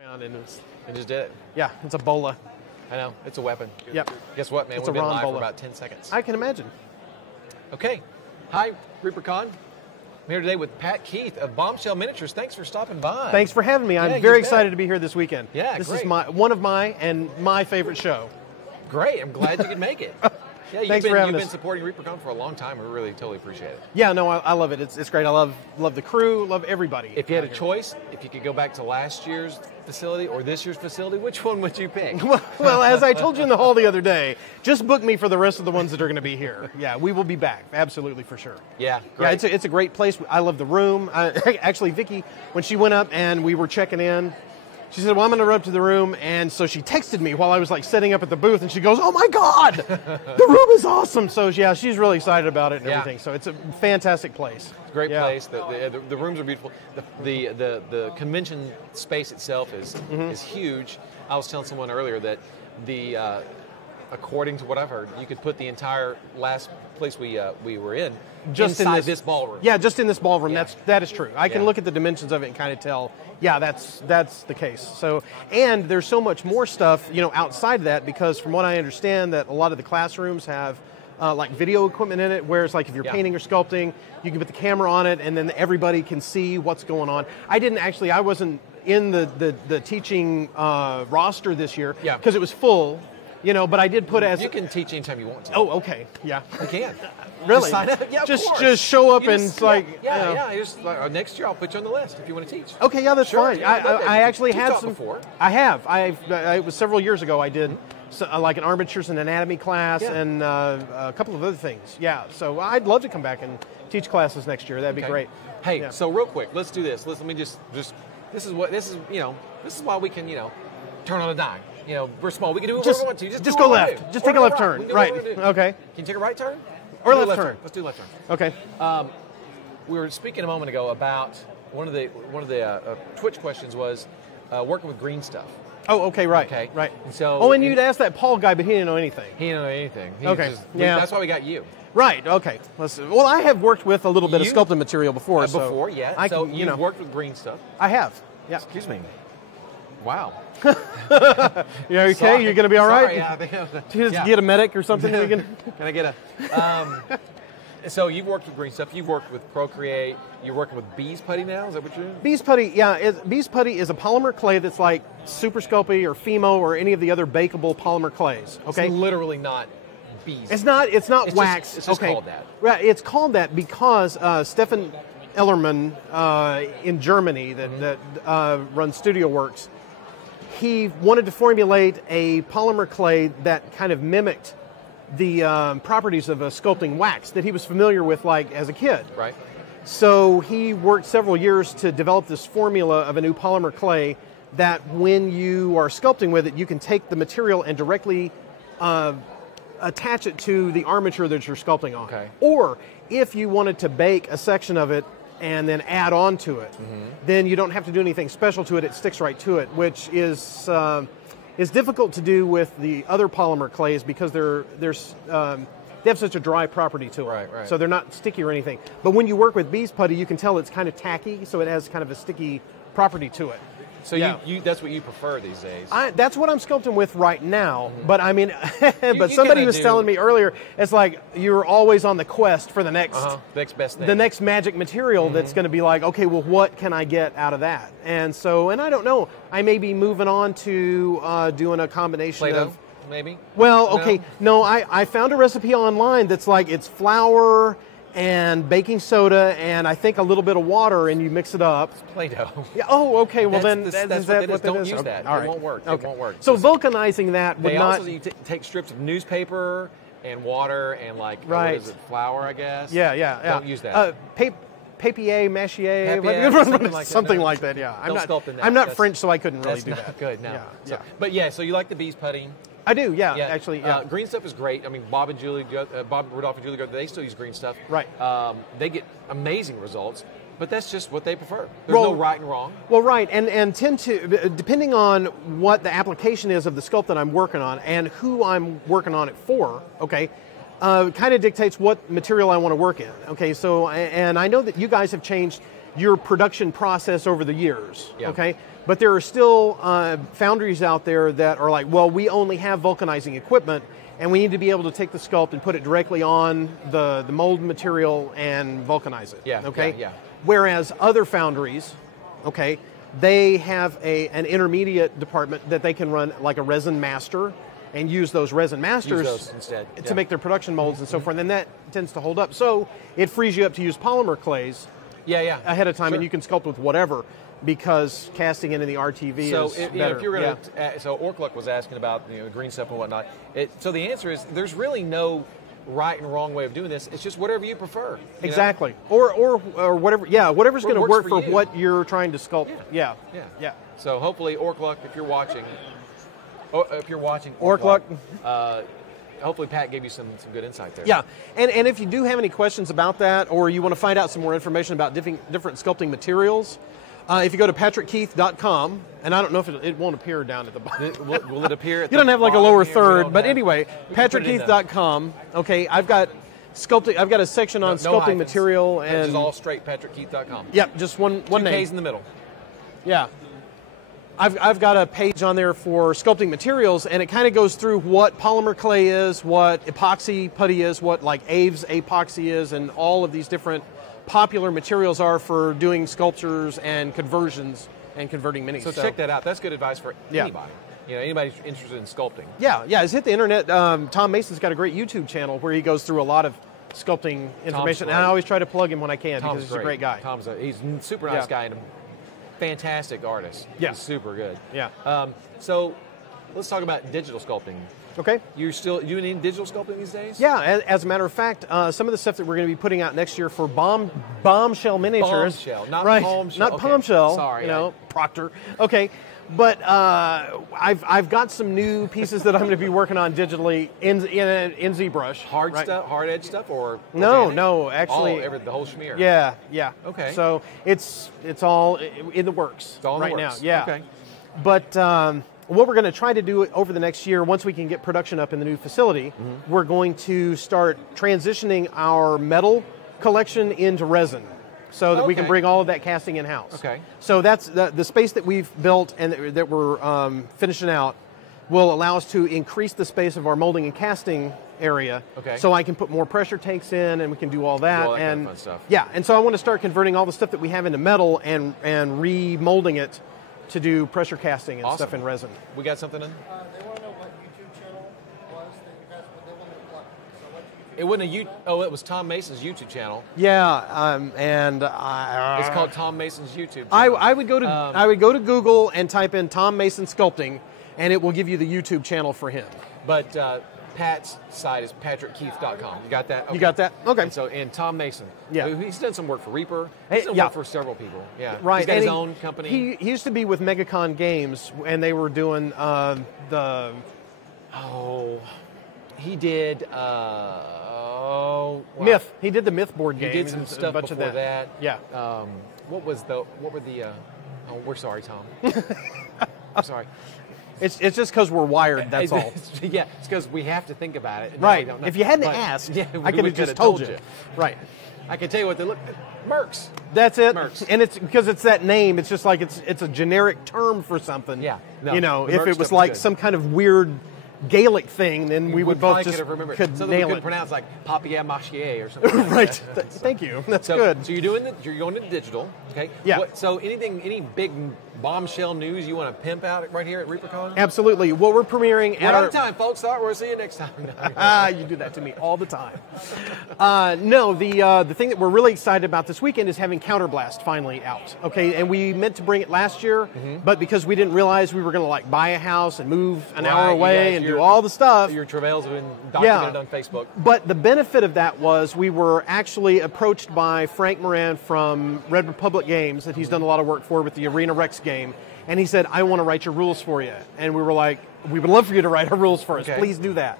around and And just did it. yeah, it's a bola. I know. It's a weapon. Yep. Guess what, man? It's We've a been Ron live bola. for about 10 seconds. I can imagine. Okay. Hi, reapercon. I'm here today with Pat Keith of Bombshell Miniatures. Thanks for stopping by. Thanks for having me. I'm Yeah, very you bet. excited to be here this weekend. Yeah, this great. is one of my favorite show. Great. I'm glad you could make it. Yeah, Thanks for having you've us. been supporting reapercon for a long time. We really totally appreciate it. Yeah, no, I love it. It's great. I love the crew, love everybody. If you had a out here. choice, if you could go back to last year's facility or this year's facility, which one would you pick? Well, as I told you in the hall the other day, just book me for the rest of the ones that are going to be here. Yeah, we will be back. Absolutely, for sure. Yeah, Yeah, great. it's a great place. I love the room. Actually, Vicky, when she went up and we were checking in, she said, well, I'm going to run up to the room. And so she texted me while I was like setting up at the booth, and she goes, oh my God, the room is awesome. So yeah, she's really excited about it and Yeah. everything. So it's a fantastic place. Great Yeah. place. The rooms are beautiful. The convention space itself is huge. I was telling someone earlier that according to what I've heard, you could put the entire last place we were in Just inside in this ballroom. Yeah, just in this ballroom. Yeah. That is true. I can Yeah. look at the dimensions of it and kind of tell, yeah, that's the case. So, and there's so much more stuff, outside of that, because from what I understand, that a lot of the classrooms have like video equipment in it, whereas like if you're Yeah. painting or sculpting, you can put the camera on it and then everybody can see what's going on. I wasn't in the teaching roster this year Yeah. because it was full, but I did put as You can teach anytime you want to. Oh, okay, yeah. You can. Really? Just sign up. Yeah, of course. Just show up You and just- it's like yeah. Just, next year I'll put you on the list if you want to teach. Okay, yeah, that's Sure, fine. yeah, I'd love that. I actually You've had taught some before. I have. It was several years ago. I did like an armatures and anatomy class Yeah. and a couple of other things. Yeah, so I'd love to come back and teach classes next year. That'd be Okay. great. Hey, Yeah. so real quick, let's do this. Let me just this is why we can turn on a dime. We're small. We can do whatever we want to. Just do go what we left. do. Just Or take a go left right. turn. We can do Right. whatever we do. Okay. Can you take a right turn? Or Do a left turn. Let's do left turn. Okay. We were speaking a moment ago about one of the Twitch questions was working with green stuff. Oh, okay, right. Okay. Right. So- and you'd ask that Paul guy, but he didn't know anything. He didn't know anything. Okay. Yeah. That's why we got you. Right. Okay. Well, I have worked with a little bit of You- sculpting material before. so Before, yeah. I So can, you've worked with green stuff. I have. Yeah. Excuse me. Wow. You okay? Sorry. You're going to be all right? Sorry, yeah, I think- Just yeah. get a medic or something. We can... Can I get a? So you've worked with green stuff. You've worked with Procreate. You're working with bees putty now. Is that what you're doing? Bees putty, yeah. Bees putty is a polymer clay that's like Super Sculpey or Fimo or any of the other bakeable polymer clays. Okay, It's literally not bees. it's not It's wax. it's just okay. called that. Right, it's called that because Stefan Ellerman in Germany that runs Studio Works, he wanted to formulate a polymer clay that kind of mimicked the properties of a sculpting wax that he was familiar with like as a kid. Right. So he worked several years to develop this formula of a new polymer clay that when you are sculpting with it, you can take the material and directly attach it to the armature that you're sculpting on. Okay. Or if you wanted to bake a section of it and then add on to it, then you don't have to do anything special to it. It sticks right to it, which is difficult to do with the other polymer clays because they have such a dry property to them. Right. So they're not sticky or anything. But when you work with bees putty, you can tell it's kind of tacky, so it has kind of a sticky property to it. So Yeah. you that's what you prefer these days. That's what I'm sculpting with right now. But I mean, but you somebody gotta was do- telling me earlier, it's like you're always on the quest for the next, Next best thing. the next magic material that's going to be like, okay, well, what can I get out of that? And I don't know. I may be moving on to doing a combination Play-Doh, of. maybe. Well, No? okay, no, I found a recipe online that's like it's flour and baking soda and I think a little bit of water and you mix it up. Play-Doh. Yeah. Oh, okay. Well, then That's is what that it is. what that Don't is? use Okay, that. all It right. won't work. It Okay. won't work. So Just- vulcanizing that would They not. also you take strips of newspaper and water and like Right. what is it, flour, I guess. Yeah. Don't use that. Papier, machier, Papier, something like that. like that. Yeah, Don't sculpt in that. I'm not That's- French, so I couldn't really That's do not that. good. No. Yeah, So- yeah. But yeah, so you like the bees putting. I do. Yeah, actually, yeah. Green stuff is great. I mean, Bob Rudolph and Julie, they still use green stuff. Right. They get amazing results, but that's just what they prefer. There's no right and wrong. Well, right, and tend to, depending on what the application is of the sculpt that I'm working on and who I'm working on it for, okay, kind of dictates what material I want to work in. Okay, so, and I know that you guys have changed your production process over the years, Yeah. okay? But there are still foundries out there that are like, well, we only have vulcanizing equipment, and we need to be able to take the sculpt and put it directly on the mold material and vulcanize it. Yeah. Okay. Yeah. Whereas other foundries, okay, they have an intermediate department that they can run like a resin master and use those resin masters instead to make their production molds and so forth, and that tends to hold up. So it frees you up to use polymer clays ahead of time, and you can sculpt with whatever, because casting it in the RTV is better. If you're going to, so Orkluk was asking about green stuff and whatnot. So the answer is there's really no right and wrong way of doing this. It's just whatever you prefer. Exactly, or whatever. Yeah, whatever's going to work for what you're trying to sculpt. Yeah. So hopefully Orkluk, if you're watching. Orkluk. Hopefully Pat gave you some good insight there. Yeah, and if you do have any questions about that, or you want to find out some more information about different sculpting materials, if you go to patrickkeith.com, and I don't know if it won't appear down at the bottom. Will it appear at you don't have like a lower third, but anyway, patrickkeith.com. Okay, I've got sculpting. I've got a section on sculpting material, and it's all straight patrickkeith.com. Yep, just one name. 2 K's in the middle. Yeah. I've got a page on there for sculpting materials, and it kind of goes through what polymer clay is, what epoxy putty is, what like Aves epoxy is, and all of these different popular materials are for doing sculptures and conversions and converting minis. So check that out. That's good advice for anybody. Anybody who's interested in sculpting. Yeah. Just hit the internet. Tom Mason's got a great YouTube channel where he goes through a lot of sculpting information, and I always try to plug him when I can because he's a great guy. He's a super nice guy and a fantastic artist. Yeah. He's super good. Yeah. So let's talk about digital sculpting. Okay. You're still doing any digital sculpting these days? Yeah, as a matter of fact, some of the stuff that we're going to be putting out next year for bombshell miniatures. Bombshell, not right, palm shell. Not okay. palm shell. Sorry. Proctor. Okay. But I've got some new pieces that I'm going to be working on digitally in ZBrush. Hard stuff, hard edge stuff, or no, actually the whole schmear. Yeah. Okay. So it's all in the works it's all right in the works. now. Yeah. Okay. But what we're going to try to do over the next year, once we can get production up in the new facility, we're going to start transitioning our metal collection into resin, so that we can bring all of that casting in-house. Okay. So that's the space that we've built and that we're finishing out will allow us to increase the space of our molding and casting area. Okay. So I can put more pressure tanks in, and we can do all that. All that and kind of fun stuff. Yeah, and so I want to start converting all the stuff that we have into metal and remolding it to do pressure casting and stuff in resin. We got something in? They want to know what YouTube channel was that you guys, but they want to plug. So what YouTube It wasn't it was Tom Mason's YouTube channel. Yeah, and it's called Tom Mason's YouTube channel. I would go to Google and type in Tom Mason Sculpting, and it will give you the YouTube channel for him. But Pat's site is patrickkeith.com. You got that? Okay. You got that? Okay. And Tom Mason. Yeah. He's done some work for Reaper. He's done work for several people. Yeah. Right. He's got his own company. He used to be with MegaCon Games, and they were doing the... He did... Myth. He did the Myth board game. He did some stuff before that. Yeah. What were the... we're sorry, Tom. I'm sorry. It's just because we're wired, that's all. Yeah, it's because we have to think about it. Right. If you hadn't asked, I could have just told you. Right. I can tell you what they look Mercs. That's it. Mercs. And it's because it's that name, it's just like it's a generic term for something. Yeah. No, if it was like some kind of weird Gaelic thing, then we would both just could something nail we it. could pronounce like papier-mâché or something like right. that. Thank you. That's good. So you're going into digital, okay? Yeah. So any big bombshell news you want to pimp out right here at reapercon? Absolutely. What we're premiering We're out of time, folks. We'll see you next time. You do that to me all the time. No, the thing that we're really excited about this weekend is having Counterblast finally out. Okay, and we meant to bring it last year, but because we didn't realize we were going to like buy a house and move an hour away and do all the stuff. Your travails have been documented on Facebook. But the benefit of that was we were actually approached by Frank Moran from Red Republic Games that he's done a lot of work for with the Arena Rex game. And he said, I want to write your rules for you. And we were like, we would love for you to write our rules for us. Okay. Please do that.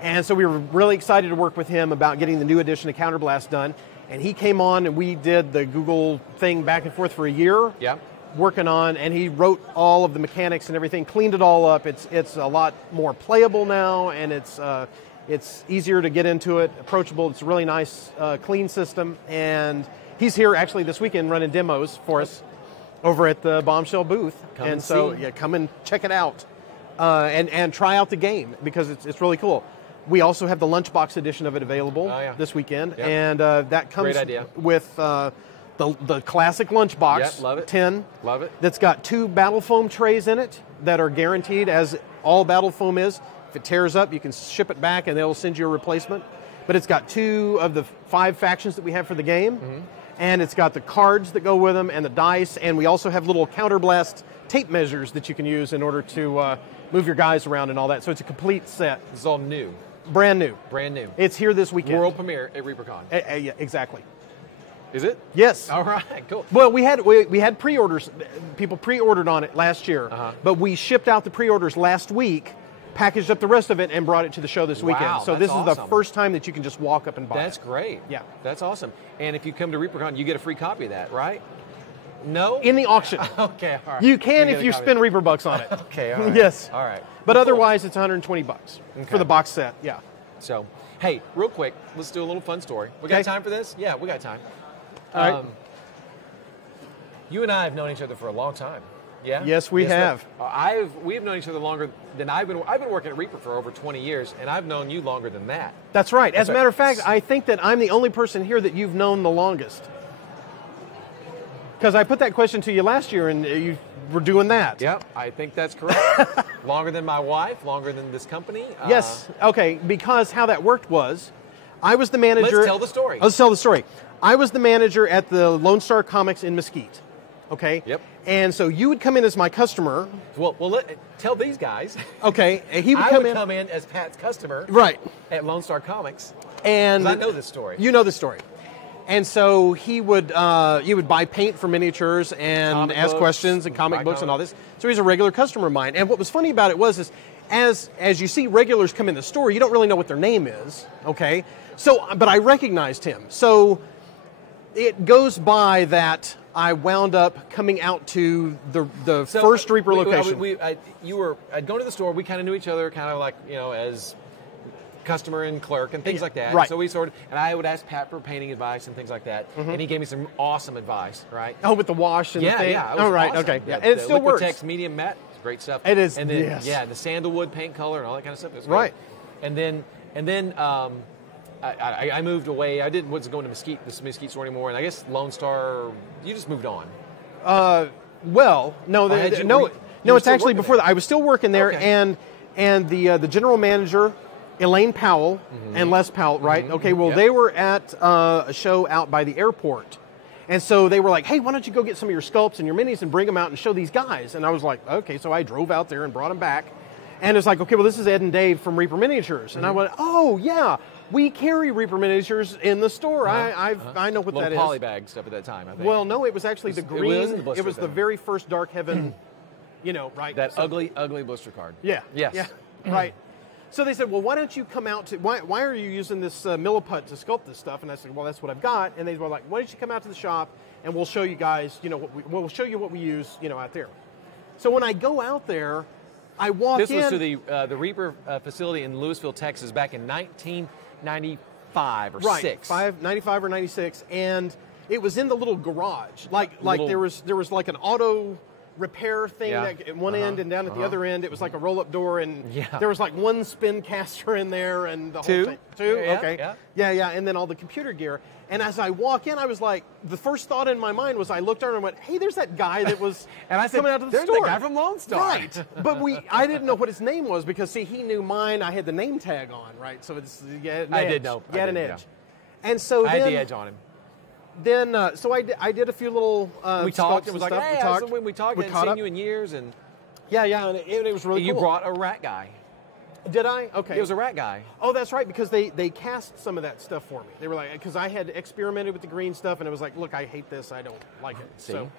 And so we were really excited to work with him about getting the new edition of Counterblast done. And he came on and we did the Google thing back and forth for a year. Yeah. Working on, and he wrote all of the mechanics and everything, cleaned it all up. It's a lot more playable now, and it's easier to get into it, approachable. It's a really nice, clean system. And he's here actually this weekend running demos for us. over at the Bombshell booth. Come and so, see. yeah, come and check it out and try out the game because it's really cool. We also have the lunchbox edition of it available this weekend, Yep. and that comes Great idea. with the classic lunchbox Yep, love it. tin. Love it. That's got 2 battle foam trays in it that are guaranteed, as all battle foam is. If it tears up, you can ship it back, and they'll send you a replacement. But it's got 2 of the 5 factions that we have for the game, and it's got the cards that go with them and the dice, and we also have little counterblast tape measures that you can use in order to move your guys around and all that. So it's a complete set. This is all new. Brand new. Brand new. It's here this weekend. World premiere at reapercon. Yeah, exactly. Is it? Yes. All right, cool. Well, we had pre-orders. People pre-ordered on it last year, but we shipped out the pre-orders last week, packaged up the rest of it, and brought it to the show this weekend. Wow, So that's this is the awesome. first time that you can just walk up and buy That's it. great. Yeah. That's awesome. And if you come to reapercon, you get a free copy of that, right? No? In the auction. Okay, all right. You can get if a you copy. spend Reaper bucks on it. Okay, all right. Yes. All right. But Cool. otherwise, it's $120 for the box set. Yeah. So, hey, real quick, let's do a little fun story. We got Okay. time for this? Yeah, we got time. All right. You and I have known each other for a long time. Yeah. Yes, we have. We've known each other longer than I've been working at Reaper for over 20 years, and I've known you longer than that. That's right. As a right. matter of fact, I think that I'm the only person here that you've known the longest. Because I put that question to you last year, and you were doing that. Yep, I think that's correct. Longer than my wife, longer than this company. Yes. Okay. Because how that worked was, I was the manager. Let's tell the story. Let's tell the story. I was the manager at the Lone Star Comics in Mesquite. Okay. Yep. And so you would come in as my customer. Well, tell these guys. Okay. And he would I come would in. come in as Pat's customer. Right. At Lone Star Comics. And 'Cause I know this story. You know the story. And so he would, you would buy paint for miniatures and Comic ask books, questions and comic buy books and all comics. this. So he's a regular customer of mine. And what was funny about it was, as you see regulars come in the store, you don't really know what their name is. Okay. So, but I recognized him. So it goes by that I wound up coming out to the So, first Reaper location. I'd go to the store. We kind of knew each other, kind of like as customer and clerk and things like that. Right. So and I would ask Pat for painting advice and things like that, and he gave me some awesome advice. Right. Oh, with the wash and the thing? Yeah. It was Oh, right. awesome. Okay. Yeah. The, And it the still works. Liquitex medium matte, it's great stuff. It is, And then yes. the sandalwood paint color and all that kind of stuff. It was Right. great. And then I moved away. I wasn't going to the Mesquite store anymore, and I guess Lone Star. You just moved on. Well, no, had you- no, were you no. It's still actually working before there? that. I was still working there, Okay. and the general manager, Elaine Powell and Les Powell, right? Okay, well, Yep. they were at a show out by the airport, and so they were like, "Hey, why don't you go get some of your sculpts and your minis and bring them out and show these guys?" And I was like, "Okay," so I drove out there and brought them back, and it's like, "Okay, well, this is Ed and Dave from Reaper Miniatures," and I went, "Oh yeah." We carry Reaper Miniatures in the store. I know what that Little is. polybag stuff at that time. I think. Well, no, it was actually the It green. wasn't the blister It was the then. very first Dark Heaven, right? that So- ugly blister card. Yeah. Yes. Yeah. Right. So they said, well, why don't you come out to, why are you using this milliput to sculpt this stuff? And I said, well, that's what I've got. And they were like, why don't you come out to the shop and we'll show you guys, we'll show you what we use, out there. So when I go out there, I walk in. This was to the Reaper facility in Louisville, Texas, back in 1995 or Right, 6. 95 or 96, and it was in the little garage. Like Little- there was like an auto repair thing Yeah. that at one end, and down at the other end it was like a roll-up door, and Yeah. there was like one spin caster in there, and the Two. whole thing. Two? Yeah, Okay. yeah. And then all the computer gear. And as I walk in, I was like, the first thought in my mind was I looked over and went, hey, there's that guy that was And I said, coming out of the "There's that store. guy from Lone Star." Right. But I didn't know what his name was because, see, he knew mine. I had the name tag on, right? So it's, you had an I edge. did know. You had I an did, edge. And so I had then, the edge on him. Then, so I did a few little We talked. sculpts It was and like, stuff. hey, we talked. when we talked, I We hadn't caught seen up. you in years, and Yeah, and it was really you cool. brought a rat guy. Did I? Okay. It was a rat guy. Oh, that's right, because they cast some of that stuff for me. They were like, because I had experimented with the green stuff, and it was like, look, I hate this. I don't like it. See, So,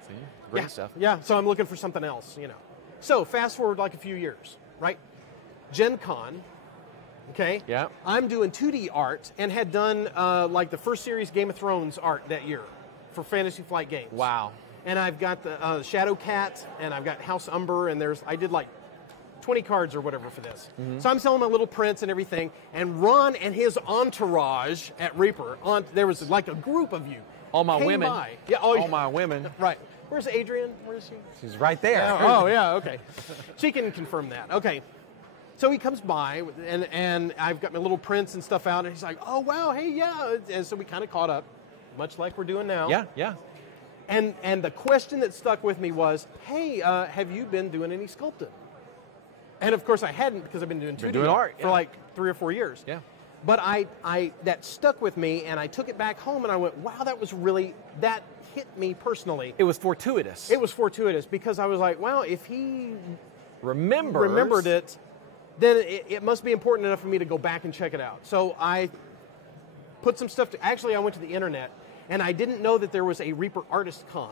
great yeah, stuff. Yeah, so I'm looking for something else, So fast forward like a few years, right? Gen Con, okay? Yeah. I'm doing 2D art and had done like the first series Game of Thrones art that year for Fantasy Flight Games. Wow. And I've got the Shadow Cat, and I've got House Umber, and I did like 20 cards or whatever for this. Mm-hmm. So I'm selling my little prints and everything, and Ron and his entourage at Reaper, there was like a group of you. All my came women. by. Yeah, all my women. Right. Where's Adrian? Where is she? She's right there. Oh, yeah, okay. She can confirm that. Okay. So he comes by, and I've got my little prints and stuff out, and he's like, oh, wow, hey, yeah. And so we kind of caught up, much like we're doing now. Yeah, yeah. And the question that stuck with me was, hey, have you been doing any sculpting? And, of course, I hadn't because I've been doing 2D art for like 3 or 4 years. Yeah. But that stuck with me, and I took it back home, and I went, wow, that hit me personally. It was fortuitous. It was fortuitous because I was like, wow, if he remembered it, then it must be important enough for me to go back and check it out. So I put some stuff actually, I went to the internet, and I didn't know that there was a Reaper Artist Con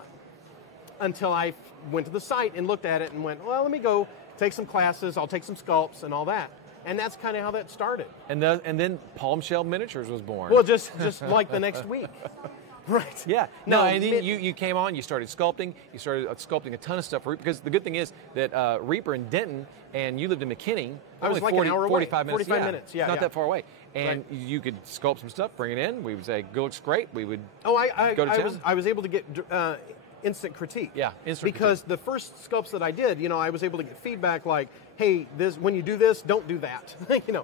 until I went to the site and looked at it and went, well, let me go take some classes, I'll take some sculpts and all that. And that's kind of how that started. And then Palm Shell Miniatures was born. Well, just like the next week. Right. Yeah. No, and then you came on, you started sculpting. You started sculpting a ton of stuff for Reaper, because the good thing is that Reaper in Denton, and you lived in McKinney. I was only like 40, an hour away. 45 minutes. 45 minutes, yeah. It's not that far away. And Right. you could sculpt some stuff, bring it in. We would say, "Good, looks great." We would Oh, go to town. I was able to get instant critique. Yeah, instant because the first sculpts that I did, I was able to get feedback like, hey, when you do this, don't do that.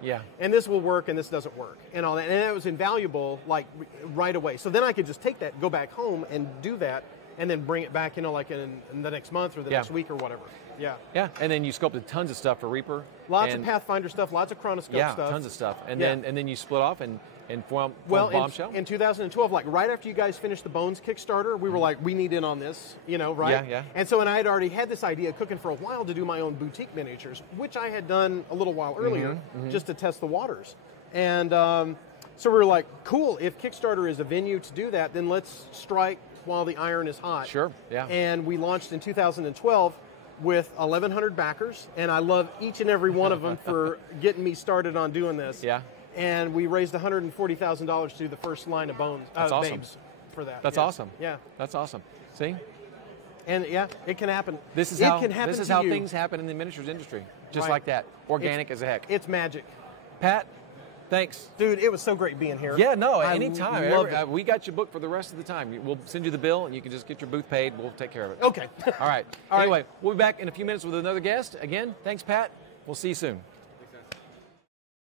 Yeah. And this will work and this doesn't work and all that. And that was invaluable like right away. So then I could just take that, go back home and do that and then bring it back, like in the next month or the next week or whatever. Yeah. Yeah, and then you sculpted tons of stuff for Reaper. Lots of Pathfinder stuff, lots of Chronoscope stuff. Yeah, tons of stuff. And then you split off and formed Bombshell. In 2012, like right after you guys finished the Bones Kickstarter, we were like, we need in on this, right? Yeah, yeah. And so, I had already had this idea cooking for a while to do my own boutique miniatures, which I had done a little while earlier, just to test the waters. And so we were like, cool, if Kickstarter is a venue to do that, then let's strike while the iron is hot. Sure, yeah. And we launched in 2012 with 1,100 backers, and I love each and every one of them for getting me started on doing this. Yeah. And we raised $140,000 to do the first line of Bones. That's awesome. Babes for that. That's awesome. Yeah. That's awesome. See? And yeah, it can happen. This is it how can happen this is to how you. things happen in the miniatures industry. Just Right. like that. Organic as a heck. It's magic. Pat, thanks. Dude, it was so great being here. Yeah, no, I anytime. loved it. We got you booked for the rest of the time. We'll send you the bill, and you can just get your booth paid. We'll take care of it. Okay. All right. All right. Anyway, we'll be back in a few minutes with another guest. Again, thanks, Pat. We'll see you soon.